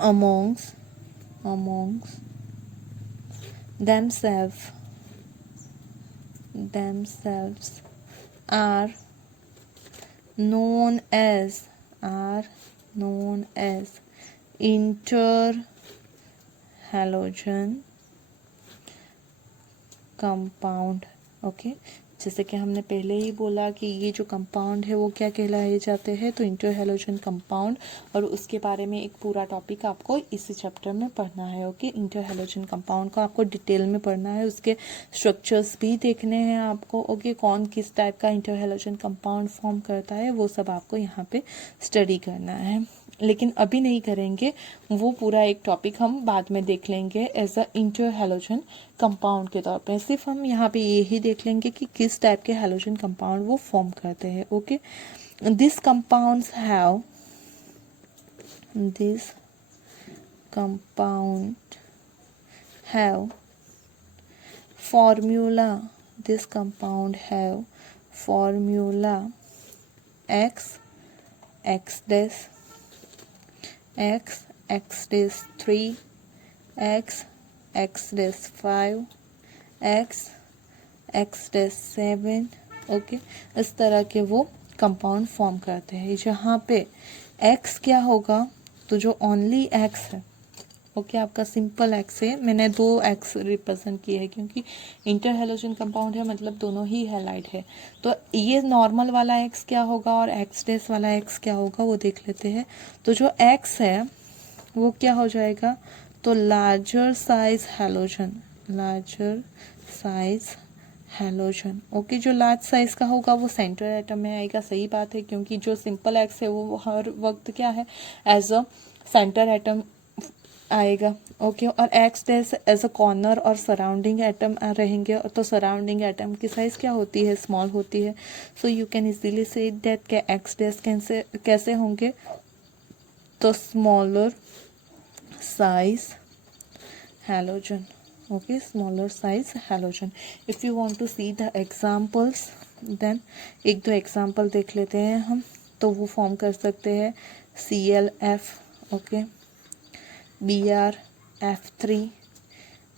amongst themselves are known as interhalogen compound। Okay, जैसे कि हमने पहले ही बोला कि ये जो कंपाउंड है वो क्या कहलाए जाते हैं, तो इंटरहैलोजन कंपाउंड, और उसके बारे में एक पूरा टॉपिक आपको इसी चैप्टर में पढ़ना है। ओके, इंटरहैलोजन कंपाउंड को आपको डिटेल में पढ़ना है, उसके स्ट्रक्चर्स भी देखने हैं आपको। ओके, कौन किस टाइप का इंटरहैलोजन कंपाउंड फॉर्म करता है वो सब आपको यहाँ पे स्टडी करना है, लेकिन अभी नहीं करेंगे, वो पूरा एक टॉपिक हम बाद में देख लेंगे एज अ इंटरहैलोजन कंपाउंड के तौर पे। सिर्फ हम यहाँ पे यही देख लेंगे कि किस टाइप के हैलोजन कंपाउंड वो फॉर्म करते हैं। Okay, this compounds have formula X dash 3, X dash 5, X dash 7। Okay, इस तरह के वो कंपाउंड फॉर्म करते हैं। जहाँ पे X क्या होगा, तो जो ओनली X है, ओके, आपका सिंपल X है, मैंने 2 X रिप्रेजेंट किए हैं क्योंकि इंटरहैलोजन कंपाउंड है, मतलब दोनों ही हैलाइड है। तो ये नॉर्मल वाला X क्या होगा और X डैश वाला X क्या होगा वो देख लेते हैं। तो जो X है वो क्या हो जाएगा, तो लार्जर साइज हैलोजन। ओके, जो लार्ज साइज का होगा वो सेंटर एटम में आएगा। सही बात है, क्योंकि जो सिंपल X है वो हर वक्त क्या है, एज अ सेंटर एटम आएगा। ओके, और X dash as a corner और सराउंडिंग एटम रहेंगे, तो सराउंडिंग एटम की साइज क्या होती है, स्मॉल होती है। So you can easily see that के X डैश कैसे होंगे, तो smaller size halogen. Okay, smaller size halogen. If you want to see the examples, then 1-2 example देख लेते हैं हम। तो वो फॉर्म कर सकते हैं ClF, ओके, BrF3,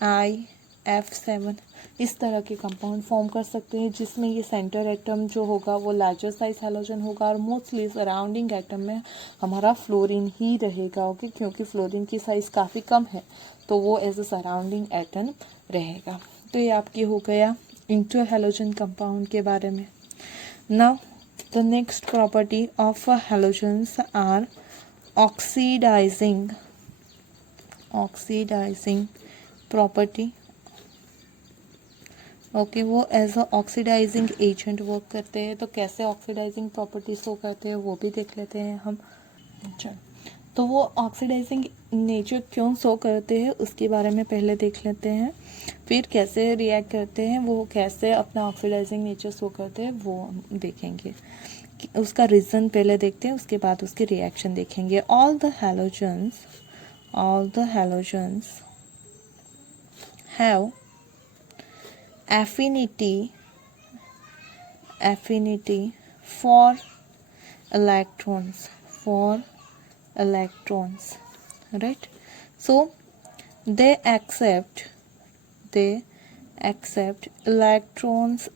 IF7 इस तरह के कंपाउंड फॉर्म कर सकते हैं, जिसमें ये सेंटर एटम जो होगा वो लार्जर साइज हैलोजन होगा और मोस्टली सराउंडिंग एटम में हमारा फ्लोरीन ही रहेगा। ओके, क्योंकि फ्लोरीन की साइज काफ़ी कम है तो वो एज अ सराउंडिंग एटम रहेगा। तो ये आपकी हो गया इंटर हैलोजन कंपाउंड के बारे में। Now the next property of halogens are oxidizing property. Okay, वो as a oxidizing agent work करते हैं। तो कैसे ऑक्सीडाइजिंग प्रॉपर्टी शो करते हैं वो भी देख लेते हैं हम। अच्छा, तो वो ऑक्सीडाइजिंग नेचर क्यों शो करते हैं उसके बारे में पहले देख लेते हैं, फिर कैसे रिएक्ट करते हैं, वो कैसे अपना ऑक्सीडाइजिंग नेचर शो करते हैं वो हम देखेंगे। उसका रीज़न पहले देखते हैं, उसके बाद उसके रिएक्शन देखेंगे। All the halogens have affinity for electrons, right? So they accept electrons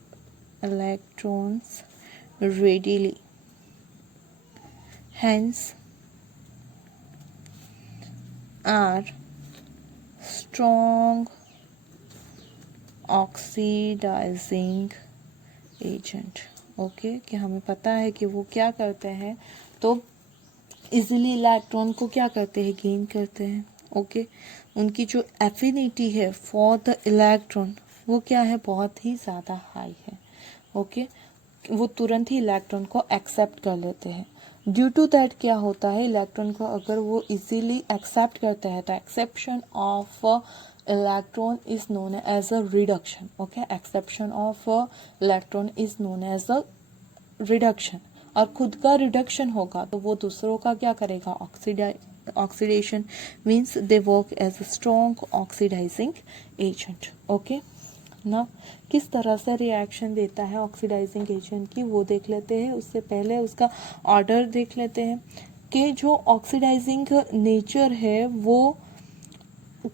readily, hence are strong oxidising agent. Okay, कि हमें पता है कि वो क्या करते हैं, तो इजीली इलेक्ट्रॉन को क्या करते हैं, गेन करते हैं। ओके, उनकी जो एफिनिटी है फॉर द इलेक्ट्रॉन वो क्या है, बहुत ही ज़्यादा हाई है। ओके, वो तुरंत ही इलेक्ट्रॉन को एक्सेप्ट कर लेते हैं। ड्यू टू दैट क्या होता है, इलेक्ट्रॉन को अगर वो इजीली एक्सेप्ट करते हैं तो exception of electron is known as a reduction. Okay, exception of electron is known as a reduction। और खुद का रिडक्शन होगा तो वो दूसरों का क्या करेगा, oxidation, means they work as a strong oxidising agent. Okay, ना किस तरह से रिएक्शन देता है ऑक्सीडाइजिंग एजेंट की वो देख लेते हैं। उससे पहले उसका ऑर्डर देख लेते हैं कि जो ऑक्सीडाइजिंग नेचर है वो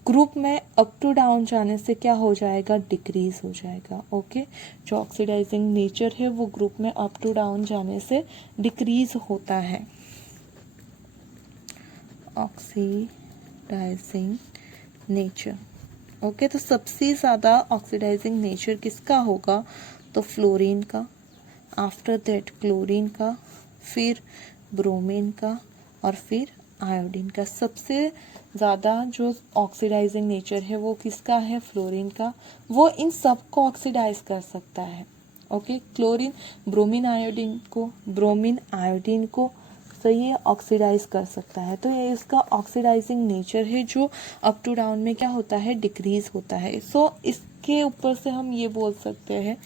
ग्रुप में अप टू डाउन जाने से क्या हो जाएगा, डिक्रीज हो जाएगा। ओके, जो ऑक्सीडाइजिंग नेचर है वो ग्रुप में अप टू डाउन जाने से डिक्रीज होता है। Oxidising nature. ओके, तो सबसे ज़्यादा ऑक्सीडाइजिंग नेचर किसका होगा, तो फ्लोरीन का, आफ्टर दैट क्लोरीन का, फिर ब्रोमीन का और फिर आयोडीन का। सबसे ज़्यादा जो ऑक्सीडाइजिंग नेचर है वो किसका है, फ्लोरीन का। वो इन सब को ऑक्सीडाइज कर सकता है। ओके, क्लोरीन ब्रोमीन आयोडीन को सही है ऑक्सीडाइज कर सकता है। तो ये इसका ऑक्सीडाइजिंग नेचर है जो अप टू डाउन में क्या होता है, डिक्रीज होता है। सो इसके ऊपर से हम ये बोल सकते हैं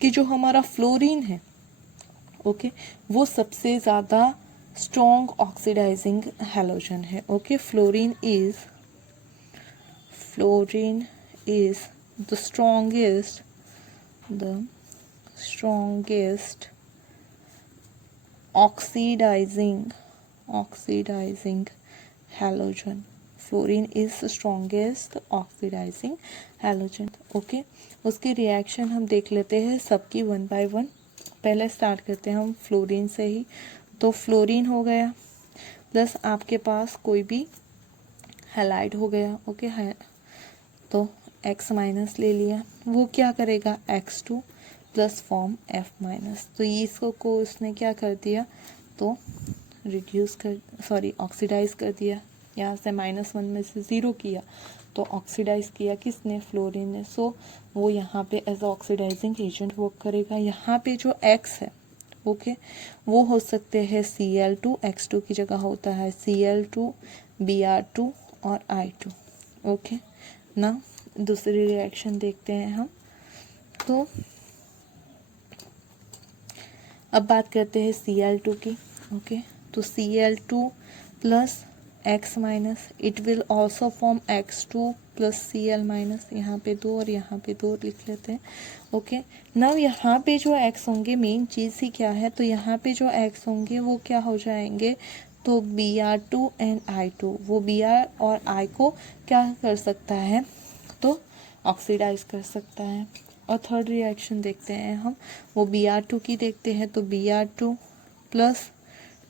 कि जो हमारा फ्लोरीन है, ओके, वो सबसे ज़्यादा स्ट्रॉन्ग ऑक्सीडाइजिंग हैलोजन है। Okay, fluorine is the strongest oxidising halogen. Fluorine is strongest oxidising halogen. Okay, उसकी रिएक्शन हम देख लेते हैं सबकी वन बाय वन। पहले स्टार्ट करते हैं हम फ्लोरीन से ही। तो फ्लोरीन हो गया प्लस आपके पास कोई भी हैलाइड हो गया। ओके, है तो X माइनस ले लिया, वो क्या करेगा, X2 plus form F minus. तो ये इसको उसने क्या कर दिया, तो ऑक्सीडाइज कर दिया। यहाँ से -1 में से 0 किया तो ऑक्सीडाइज किया किसने, फ्लोरीन ने। सो वो यहाँ पे एज ऑक्सीडाइजिंग एजेंट वर्क करेगा। यहाँ पे जो X है, ओके, वो हो सकते हैं Cl2, X2 की जगह होता है Cl2, Br2 और I2। ओके ना, दूसरी रिएक्शन देखते हैं हम। तो अब बात करते हैं Cl2 की। ओके, तो Cl2 plus X minus, it will also form X2 plus Cl minus. यहाँ पे 2 और यहाँ पे 2 लिख लेते हैं। ओके, नाउ यहाँ पे जो X होंगे, मेन चीज़ ही क्या है, तो यहाँ पे जो X होंगे वो क्या हो जाएंगे, तो Br2 एंड I2। वो Br और I को क्या कर सकता है, ऑक्सीडाइज कर सकता है। और थर्ड रिएक्शन देखते हैं हम, वो Br2 की देखते हैं। तो Br2 plus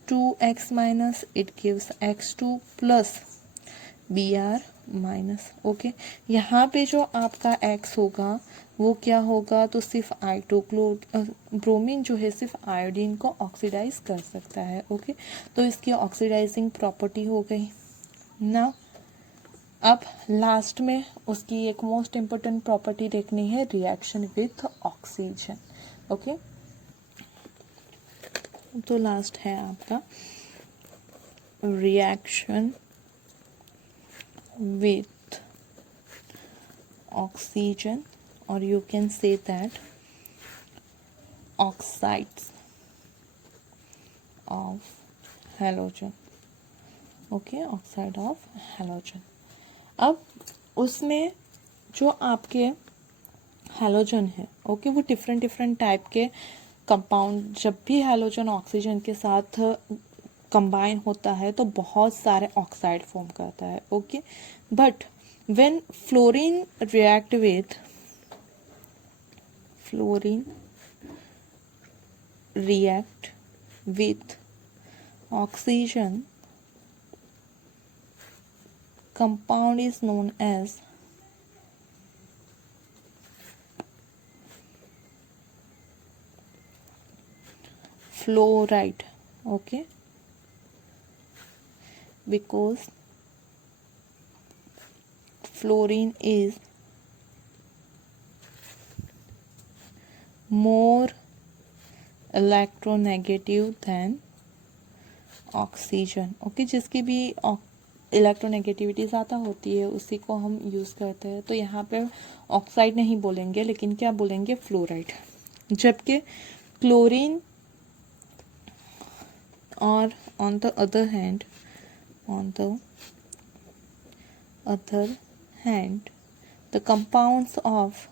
2x minus it gives x2 plus Br minus. Okay, यहाँ पे जो आपका x होगा वो क्या होगा, तो सिर्फ ब्रोमीन जो है सिर्फ आयोडीन को ऑक्सीडाइज कर सकता है। ओके, तो इसकी ऑक्सीडाइजिंग प्रॉपर्टी हो गई ना। अब लास्ट में उसकी एक मोस्ट इम्पोर्टेंट प्रॉपर्टी देखनी है, रिएक्शन विथ ऑक्सीजन। ओके, तो लास्ट है आपका रिएक्शन विथ ऑक्सीजन, और you can say that oxides of halogen. Okay, oxide of halogen. अब उसमें जो आपके हैलोजन है, ओके, वो डिफरेंट डिफरेंट टाइप के कंपाउंड, जब भी हैलोजन ऑक्सीजन के साथ कंबाइन होता है तो बहुत सारे ऑक्साइड फॉर्म करता है। Okay, but when fluorine react with oxygen, compound is known as fluoride. Okay, because fluorine is more electronegative than oxygen. Okay, जिसकी भी इलेक्ट्रोनेगेटिविटी ज़्यादा होती है उसी को हम यूज़ करते हैं। तो यहाँ पे ऑक्साइड नहीं बोलेंगे, लेकिन क्या बोलेंगे, फ्लोराइड। जबकि क्लोरीन और on the other hand the compounds of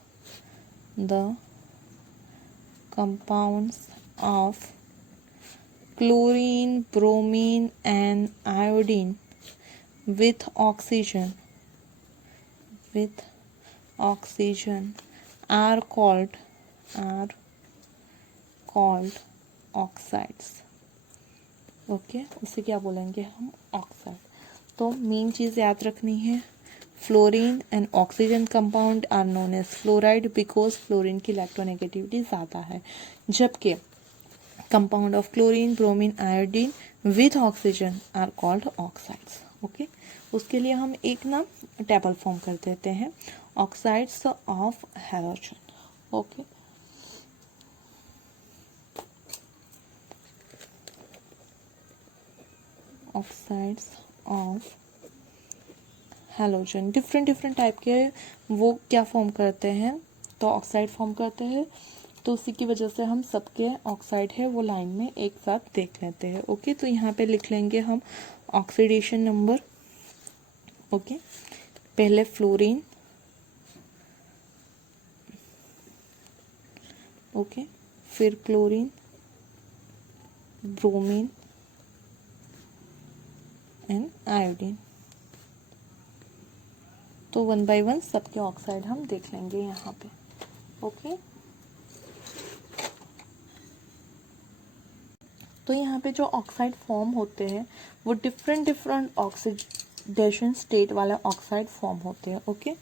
chlorine, bromine and iodine with oxygen are called oxides. Okay, उसे क्या बोलेंगे हम, ऑक्साइड। तो मेन चीज़ याद रखनी है, fluorine and oxygen compound are known as fluoride because fluorine की इलेक्ट्रोनेगेटिविटी ज़्यादा है, जबकि compound of chlorine, bromine, iodine with oxygen are called oxides. Okay, उसके लिए हम एक ना टेबल फॉर्म कर देते हैं, oxides of halogen. Okay, oxides of halogen different different type के वो क्या फॉर्म करते हैं, तो ऑक्साइड फॉर्म करते हैं। तो उसी की वजह से हम सबके ऑक्साइड है वो लाइन में एक साथ देख लेते हैं। ओके, तो यहाँ पे लिख लेंगे हम ऑक्सीडेशन नंबर। ओके, पहले फ्लोरीन, ओके, फिर क्लोरीन, ब्रोमीन एंड आयोडीन। तो 1 बाय 1 सबके ऑक्साइड हम देख लेंगे यहाँ पे। ओके, तो यहाँ पे जो ऑक्साइड फॉर्म होते हैं वो डिफरेंट ऑक्सीडेशन स्टेट वाले ऑक्साइड फॉर्म होते हैं। ओके,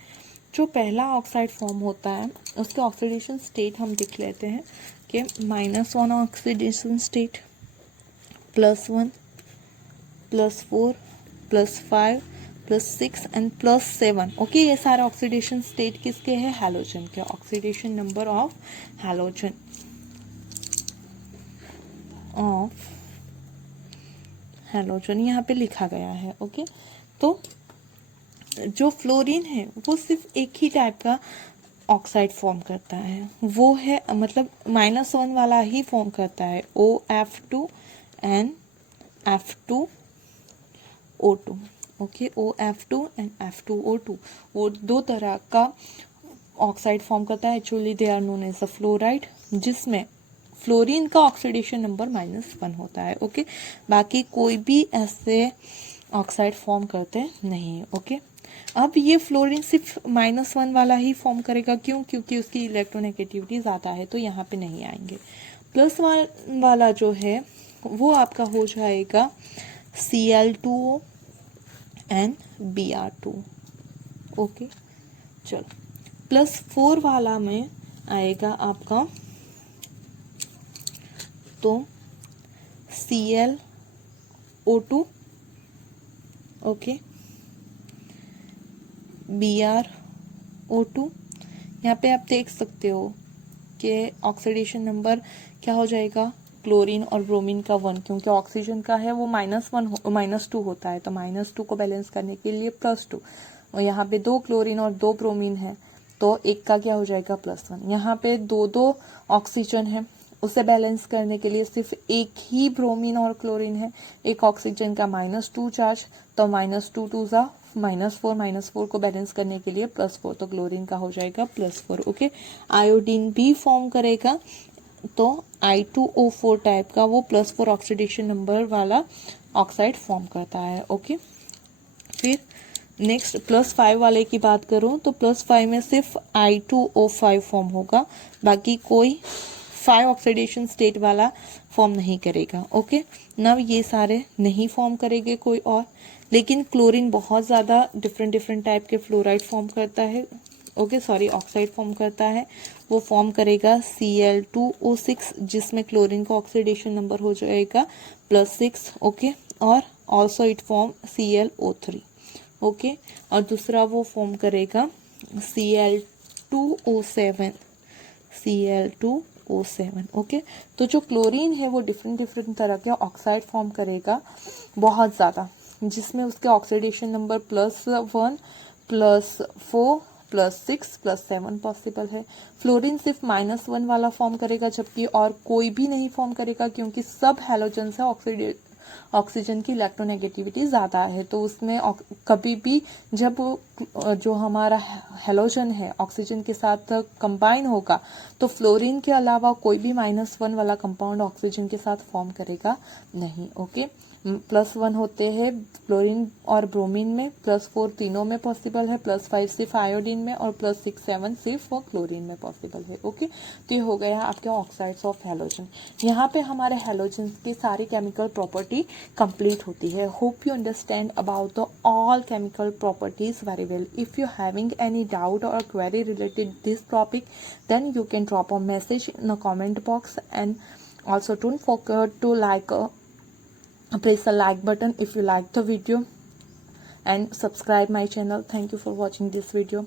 जो पहला ऑक्साइड फॉर्म होता है उसके ऑक्सीडेशन स्टेट हम देख लेते हैं कि -1 ऑक्सीडेशन स्टेट, +1, +4, +5, +6 एंड +7। ओके, ये सारे ऑक्सीडेशन स्टेट किसके हैं, हैलोजन के। ऑक्सीडेशन नंबर ऑफ हैलोजन यहाँ पे लिखा गया है। ओके, तो जो फ्लोरीन है वो सिर्फ एक ही टाइप का ऑक्साइड फॉर्म करता है, वो है मतलब -1 वाला ही फॉर्म करता है, OF2 and F2O2। Okay, OF2 and F2O2 वो दो तरह का ऑक्साइड फॉर्म करता है। Actually they are known as a fluoride, जिसमें फ्लोरीन का ऑक्सीडेशन नंबर -1 होता है। ओके, बाकी कोई भी ऐसे ऑक्साइड फॉर्म करते नहीं। ओके, अब ये फ्लोरीन सिर्फ -1 वाला ही फॉर्म करेगा, क्यों? क्योंकि उसकी इलेक्ट्रोनेगेटिविटी ज़्यादा है, तो यहाँ पे नहीं आएंगे। +1 वाला जो है वो आपका हो जाएगा Cl2O एंड Br2। ओके, चलो। +4 वाला में आएगा आपका तो Cl O2, okay, Br O2। यहाँ पे आप देख सकते हो कि ऑक्सीडेशन नंबर क्या हो जाएगा, क्लोरीन और ब्रोमीन का 1, क्योंकि ऑक्सीजन का है वो -2 होता है, तो -2 को बैलेंस करने के लिए +2, और यहाँ पे 2 क्लोरीन और 2 ब्रोमीन है, तो एक का क्या हो जाएगा +1। यहाँ पे 2 ऑक्सीजन है, उसे बैलेंस करने के लिए सिर्फ एक ही ब्रोमीन और क्लोरीन है, एक ऑक्सीजन का -2 चार्ज, तो -2 2 ज़ा -4 को बैलेंस करने के लिए +4, तो क्लोरीन का हो जाएगा +4। ओके, आयोडीन भी फॉर्म करेगा, तो I2O4 टाइप का वो +4 ऑक्सीडेशन नंबर वाला ऑक्साइड फॉर्म करता है। ओके, फिर नेक्स्ट +5 वाले की बात करूं तो +5 में सिर्फ I2O5 फॉर्म होगा, बाकी कोई 5 ऑक्सीडेशन स्टेट वाला फॉर्म नहीं करेगा। ओके, नव ये सारे नहीं फॉर्म करेंगे कोई और, लेकिन क्लोरीन बहुत ज़्यादा डिफरेंट टाइप के फ्लोराइड फॉर्म करता है, ओके सॉरी ऑक्साइड फॉर्म करता है। वो फॉर्म करेगा Cl2O6, जिसमें क्लोरीन का ऑक्सीडेशन नंबर हो जाएगा +6। ओके, और also it form ClO3। Okay, और दूसरा वो फॉर्म करेगा Cl2O7। ओके, तो जो क्लोरीन है वो डिफरेंट तरह के ऑक्साइड फॉर्म करेगा बहुत ज़्यादा, जिसमें उसके ऑक्सीडेशन नंबर +1 +4 +6 +7 पॉसिबल है। फ्लोरीन सिर्फ -1 वाला फॉर्म करेगा, जबकि और कोई भी नहीं फॉर्म करेगा, क्योंकि सब हैलोजन से ऑक्सीजन की इलेक्ट्रोनेगेटिविटी ज़्यादा है, तो उसमें कभी भी जब जो हमारा हैलोजन है ऑक्सीजन के साथ कंबाइन होगा, तो फ्लोरीन के अलावा कोई भी -1 वाला कंपाउंड ऑक्सीजन के साथ फॉर्म करेगा नहीं। ओके, +1 होते हैं फ्लोरीन और ब्रोमीन में, +4 तीनों में पॉसिबल है, +5 सिर्फ आयोडीन में, और +6 7 सिर्फ वो क्लोरीन में पॉसिबल है। ओके, तो ये हो गया आपके ऑक्साइड्स ऑफ हैलोजन। यहाँ पे हमारे हैलोजन की सारी केमिकल प्रॉपर्टी कंप्लीट होती है। Hope you understand about the all chemical properties very well. If you having any doubt or query related this topic, then you can drop a message in the comment box, and also don't forget to press the like button if you like the video, and subscribe my channel. Thank you for watching this video.